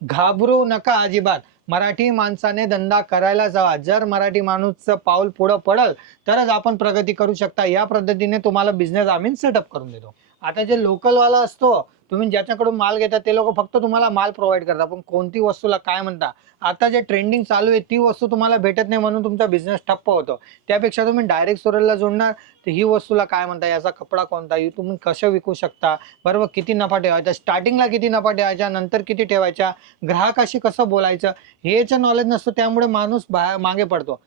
घाबरू नका अजिबात. मराठी माणसाने धंदा करायला जावा. जर मराठी माणूसचं पाऊल पुढं पडल, तरच आपण प्रगती करू शकता. या पद्धतीने तुम्हाला बिझनेस आम्ही सेटअप करून देतो. आता जे लोकलवाला असतो, तुम्ही ज्याच्याकडून माल घेता ते लोकं फक्त तुम्हाला माल प्रोव्हाईड करतात. पण कोणती वस्तूला काय म्हणता? आता जे ट्रेंडिंग चालू आहे ती वस्तू तुम्हाला भेटत नाही म्हणून तुमचा बिझनेस ठप्प होतो. त्यापेक्षा तुम्ही डायरेक्ट सुरलला जोडणार, तर ही वस्तूला काय म्हणता? याचा कपडा कोणता? ही तुम्ही कसं विकू शकता? बरोबर किती नफा ठेवायचा? स्टार्टिंगला किती नफा ठेवायचा? नंतर किती ठेवायचा? ग्राहकाशी कसं बोलायचं हे याचं नॉलेज नसतं त्यामुळे माणूस मागे पडतो.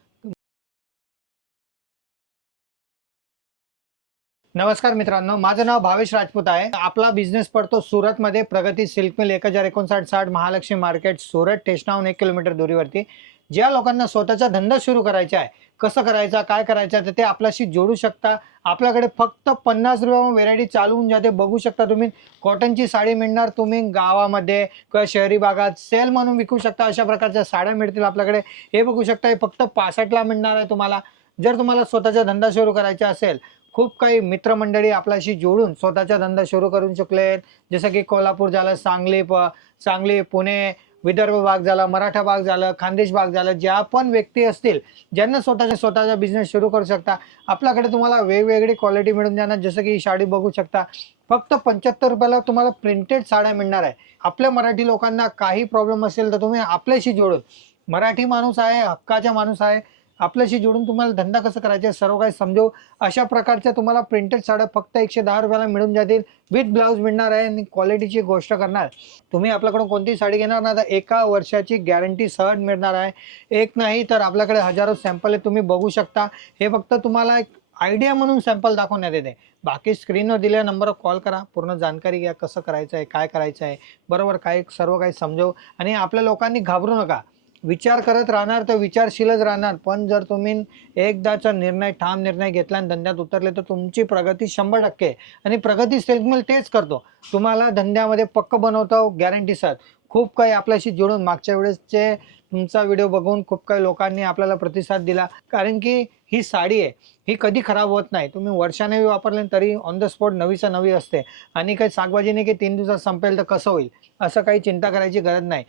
नमस्कार मित्रांनो, माझं नाव भावेश राजपूत आहे. आपला बिझनेस पडतो सुरतमध्ये Pragati silk mill 1059-60 Mahalakshmi market Surat टेस्टाहून 1 किलोमीटर दुरीवरती. ज्या लोकांना स्वतःचा धंदा सुरू करायचा आहे, कसं करायचा, काय करायचं तर ते आपल्याशी जोडू शकता. आपल्याकडे फक्त ₹50 व्हेरायटी चालू होऊन जाते. बघू शकता तुम्ही कॉटनची साडी मिळणार. तुम्ही गावामध्ये किंवा शहरी भागात सेल म्हणून विकू शकता. अशा प्रकारच्या साड्या मिळतील आपल्याकडे. हे बघू शकता हे फक्त 65ला मिळणार आहे तुम्हाला. जर तुम्हाला स्वतःचा धंदा सुरू करायचा असेल, खूप काही मित्रमंडळी आपल्याशी जोडून स्वतःचा धंदा सुरू करू शकलेत. जसं की कोल्हापूर झालं, सांगली, पुणे, विदर्भ भाग झाला, मराठा भाग झालं, खानदेश भाग झालं. ज्या पण व्यक्ती असतील, ज्यांना स्वतःचा बिझनेस सुरू करू शकता. आपल्याकडे तुम्हाला वेगवेगळी क्वालिटी मिळून जाणार. जसं की ही साडी बघू शकता. फक्त ₹75 तुम्हाला प्रिंटेड साड्या मिळणार आहे. आपल्या मराठी लोकांना काही प्रॉब्लेम असेल तर तुम्ही आपल्याशी जोडून, मराठी माणूस आहे, हक्काचा माणूस आहे, आपल्याशी जोडून तुम्हाला धंदा कसं करायचा आहे सर्व काही समजावू. अशा प्रकारच्या तुम्हाला प्रिंटेड साड्या फक्त ₹110 मिळून जातील. विथ ब्लाउज मिळणार आहे आणि क्वालिटीची गोष्ट करणार. तुम्ही आपल्याकडून कोणतीही साडी घेणार ना तर 1 वर्षाची गॅरंटी सहज मिळणार आहे. एक नाही तर आपल्याकडे हजारो सॅम्पल आहेत, तुम्ही बघू शकता. हे फक्त तुम्हाला एक आयडिया म्हणून सॅम्पल दाखवण्यात येते. बाकी स्क्रीनवर दिलेल्या नंबरवर कॉल करा. पूर्ण जाणकारी घ्या, कसं करायचं आहे, काय करायचं आहे, बरोबर काय सर्व काही समजावू. आणि आपल्या लोकांनी घाबरू नका. विचार करत राहणार तर विचारशीलच राहणार. पण जर तुम्ही एकदाचा निर्णय, ठाम निर्णय घेतला आणि धंद्यात उतरले तर तुमची प्रगती 100% आहे. आणि प्रगती सिल्क मिल तेच करतो. तुम्हाला धंद्यामध्ये पक्कं बनवतो गॅरंटीसर. खूप काही आपल्याशी जोडून मागच्या वेळेसचे तुमचा व्हिडिओ बघून खूप काही लोकांनी आपल्याला प्रतिसाद दिला. कारण की ही साडी आहे, ही कधी खराब होत नाही. तुम्ही वर्षाने वापरले तरी ऑन द स्पॉट नवीच्या नवी असते. आणि काही शाकभाजी नाही की 3 दिवसात संपेल तर कसं होईल, असं काही चिंता करायची गरज नाही.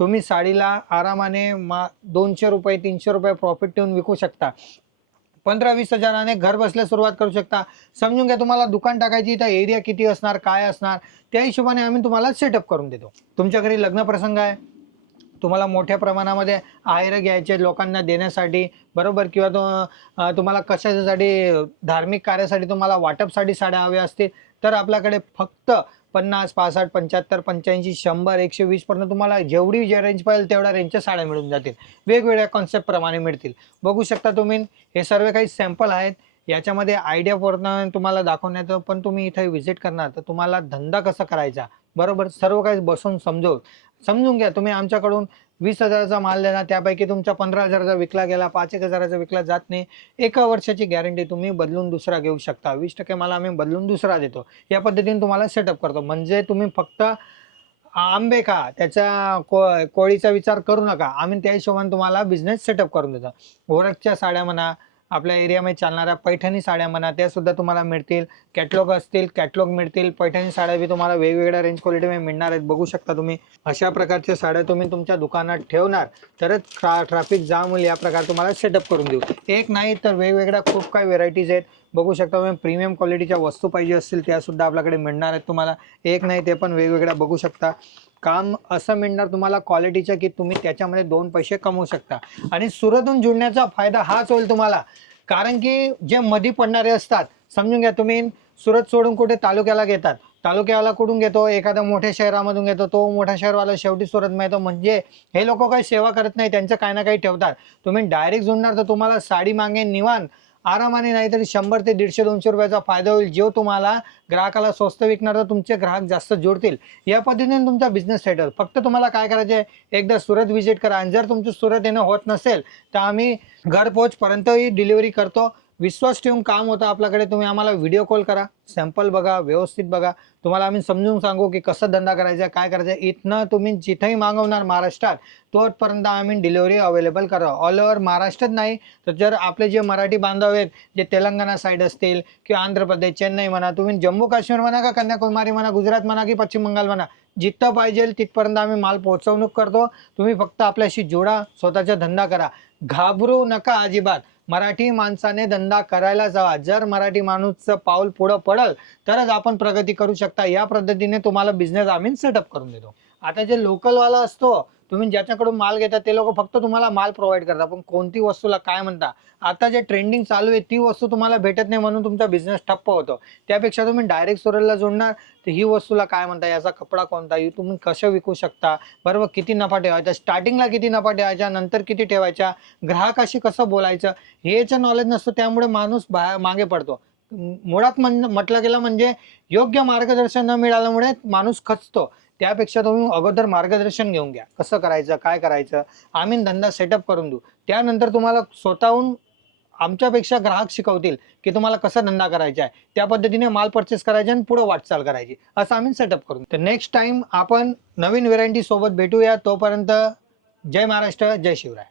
तुम्ही साडीला आरामाने ₹200 ₹300 प्रॉफिट ठेवून विकू शकता. 15-20 हजाराने घर बसल्या सुरुवात करू शकता. समजून घ्या तुम्हाला दुकान टाकायची तर एरिया किती असणार, काय असणार, त्या हिशोबाने आम्ही तुम्हाला सेटअप करून देतो. तुमच्या घरी लग्न प्रसंग आहे, तुम्हाला मोठ्या प्रमाणामध्ये आहेर घ्यायचे लोकांना देण्यासाठी, बरोबर, किंवा तुम्हाला कशासाठी धार्मिक कार्यासाठी तुम्हाला वाटपसाठी साड्या हव्या असतील तर आपल्याकडे फक्त 50, 65, 75, 85, 100, 120 पर्यंत तुम्हाला जेवढी जे रेंज पाहिजे तेवढ्या रेंजच्या साड्या मिळून जातील. वेगवेगळ्या कॉन्सेप्ट प्रमाणे मिळतील. बघू शकता तुम्ही हे सर्व काही सॅम्पल आहेत. याच्यामध्ये आयडिया पूर्ण तुम्हाला दाखवण्याचं, पण तुम्ही इथे व्हिजिट करणार तर तुम्हाला धंदा कसा करायचा, बरोबर, सर्व काही बसून समजून घ्या. तुम्ही आमच्याकडून 20,000चा माल देणार, त्यापैकी तुमचा 15,000चा विकला गेला, 5,000चा विकला जात नाही. 1 वर्षाची गॅरंटी, तुम्ही बदलून दुसरा घेऊ शकता. 20% माल आम्ही बदलून दुसरा देतो. या पद्धतीने तुम्हाला सेटअप करतो. म्हणजे तुम्ही फक्त आंबे खा, त्याच्या कोळीचा विचार करू नका. आम्ही त्या हिशोबाने तुम्हाला बिझनेस सेटअप करून देतो. ओरखच्या साड्या म्हणा, आपल्या एरियामध्ये चालणाऱ्या पैठणी साड्या म्हणा, त्या सुद्धा तुम्हाला मिळतील. कॅटलॉग असतील, कॅटलॉग मिळतील. पैठणी साड्या बी तुम्हाला वेगवेगळ्या रेंज क्वालिटीमध्ये मिळणार आहेत. बघू शकता तुम्ही. अशा प्रकारच्या साड्या तुम्ही तुमच्या दुकानात ठेवणार तरच ट्रॅफिक जाम होईल. या प्रकारे तुम्हाला सेटअप करून देऊ. एक नाही तर वेगवेगळ्या खूप काही व्हेरायटीज आहेत. बघू शकता तुम्ही. प्रीमियम क्वालिटीच्या वस्तू पाहिजे असतील त्यासुद्धा आपल्याकडे मिळणार आहेत तुम्हाला. एक नाही ते पण वेगवेगळ्या बघू शकता. काम असं मिळणार तुम्हाला क्वालिटीचं की तुम्ही त्याच्यामध्ये 2 पैसे कमवू शकता. आणि सुरतहून जुळण्याचा फायदा हाच होईल तुम्हाला. कारण की जे मधी पडणारे असतात, समजून घ्या तुम्ही, सुरत सोडून कुठे तालुक्याला घेतात. तालुक्याला कुठून घेतो, एखाद्या मोठ्या शहरामधून घेतो. तो मोठा शहरवाला शेवटी सुरत मिळतो. म्हणजे हे लोक काही सेवा करत नाही, त्यांचं काही ना काही ठेवतात. तुम्ही डायरेक्ट जुळणार तर तुम्हाला साडी मागे निवांत आरामाने, नाही तरी 100 ते 150-200 फायदा होईल. जो तुम्हाला ग्राहकाला स्वस्त विकणार तर तुमचे ग्राहक जास्त जोडतील. या पद्धतीने तुमचा बिझनेस सेटल. फक्त तुम्हाला काय करायचे आहे, एकदा सुरत व्हिजिट करा. आणि जर तुमचं सुरत येणं होत नसेल तर आम्ही घरपोच पर्यंतही डिलिव्हरी करतो. विश्वास ठेवून काम होतं आपल्याकडे, तुम्ही आम्हाला व्हिडिओ कॉल करा, सॅम्पल बघा, व्यवस्थित बघा, तुम्हाला आम्ही समजून सांगू की कसं धंदा करायचा, काय करायचं. इथनं तुम्ही जिथेही मागवणार महाराष्ट्रात तोपर्यंत आम्ही डिलिव्हरी अवेलेबल करा. ऑल ओव्हर महाराष्ट्रात नाही तर जर आपले जे मराठी बांधव आहेत, जे तेलंगणा साईड असतील किंवा आंध्र प्रदेश, चेन्नई म्हणा, तुम्ही जम्मू काश्मीर म्हणा का कन्याकुमारी म्हणा, गुजरात म्हणा की पश्चिम बंगाल म्हणा, जिथं पाहिजे तिथपर्यंत आम्ही माल पोहोचवणूक करतो. तुम्ही फक्त आपल्याशी जोडा, स्वतःचा धंदा करा, घाबरू नका अजिबात. मराठी माणसाने धंदा करायला जावा. जर मराठी माणूसचं पाऊल पुढं पडल तरच आपण प्रगती करू शकता. या पद्धतीने तुम्हाला बिझनेस आम्ही सेटअप करून देतो. आता जे लोकलवाला असतो, तुम्ही ज्याच्याकडून माल घेता ते लोक फक्त तुम्हाला माल प्रोव्हाइड करतात, पण कोणती वस्तूला काय म्हणता, आता जे ट्रेंडिंग चालू आहे ती वस्तू तुम्हाला भेटत नाही म्हणून तुमचा बिझनेस ठप्प होतो. त्यापेक्षा तुम्ही डायरेक्ट सुरतला जोडणार, तर ही वस्तूला काय म्हणता, याचा कपडा कोणता, ही तुम्ही कसं विकू शकता, बरोबर, किती नफा ठेवायचा, स्टार्टिंगला किती नफा ठेवायचा, नंतर किती ठेवायचा, ग्राहकाशी कसं बोलायचं, हे याचं नॉलेज नसतं. त्यामुळे माणूस मागे पडतो. मुळात म्हटलं गेलं म्हणजे योग्य मार्गदर्शन न मिळाल्यामुळे माणूस खचतो. त्यापेक्षा तुम्ही अगोदर मार्गदर्शन घेऊन घ्या, कसं करायचं, काय करायचं, आम्ही धंदा सेटअप करून देऊ. त्यानंतर तुम्हाला स्वतःहून आमच्यापेक्षा ग्राहक शिकवतील की तुम्हाला कसा धंदा करायचा आहे, त्या पद्धतीने माल परचेस करायचे आणि पुढे वाटचाल करायची, असं आम्ही सेटअप करून. तर नेक्स्ट टाइम आपण नवीन व्हेरायटी सोबत भेटूया. तोपर्यंत जय महाराष्ट्र, जय शिवराय.